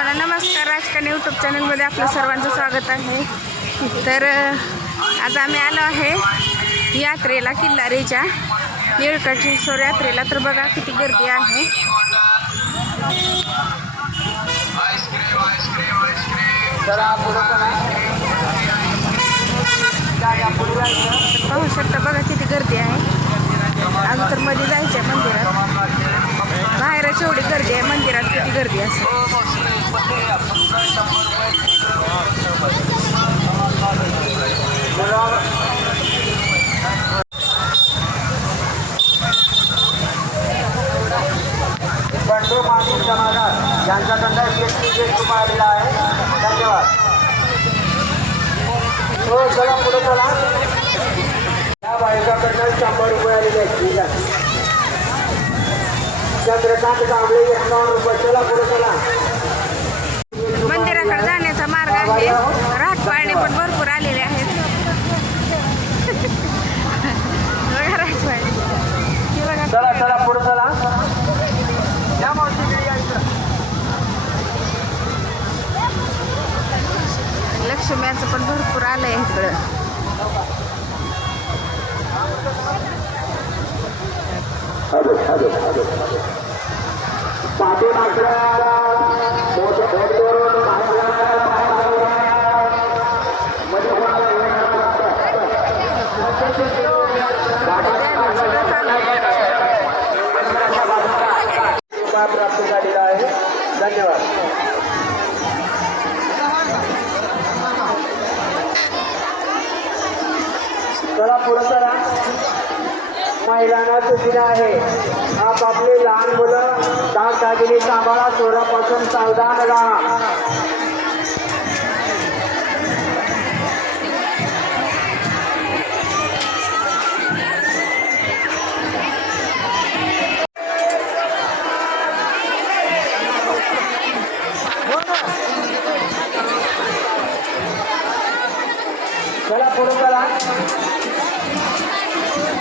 सर्वांना नमस्कार. राजकारणी यूट्यूब चॅनलमध्ये आपलं सर्वांचं स्वागत आहे. तर आज आम्ही आलो आहे यात्रेला किल्लारीच्या निळकंठेश्वर यात्रेला. तर बघा किती गर्दी आहे. पाहू शकता बघा किती गर्दी आहे. अजून तर मध्ये जायचं आहे मंदिरात. बाहेरच एवढी गर्दी आहे. मंदिरात किती गर्दी असेल. यांच्याकडनं एक विजय आलेला आहे. धन्यवाद. हो चला पुढे चला. या बायकाकडनं शंभर रुपये आलेले आहेत चंद्रकांत कांबळे एकावन्न रुपये. चला पुढे चला. मंदिराकडे जाण्याचा मार्ग आहे राटपाळणे पण भरपूर आलेले आहेत बघा राटपाळणे हे बघा चला चला पुढे चला या मावशीकडे या इकडं. लक्ष्म्याचं पण भरपूर आलंय इकडं. मात्र चला पुढे चला. महिलांना सूचना आहे. आपापले लहान मुलं दागदागिने सांभाळा चोरापासून सावधान राहा. पुढे करा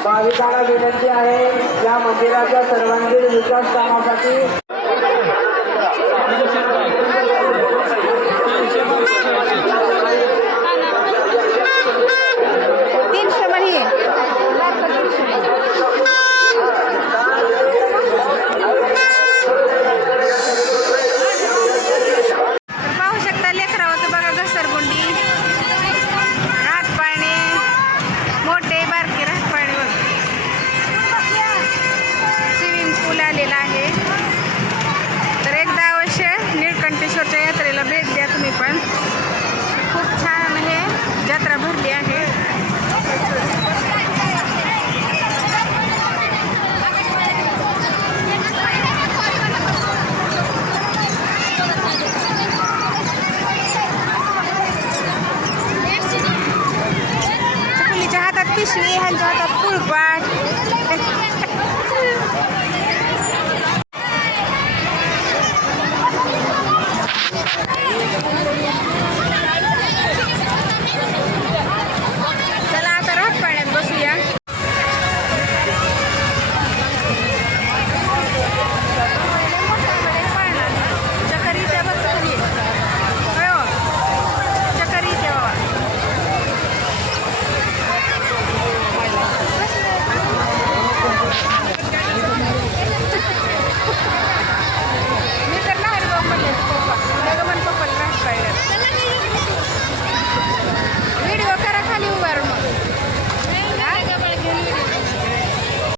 भाविकांना विनंती आहे या मंदिराच्या सर्वांगीण विकास कामासाठी भरली आहे पिशवी ह्यांच्या हातात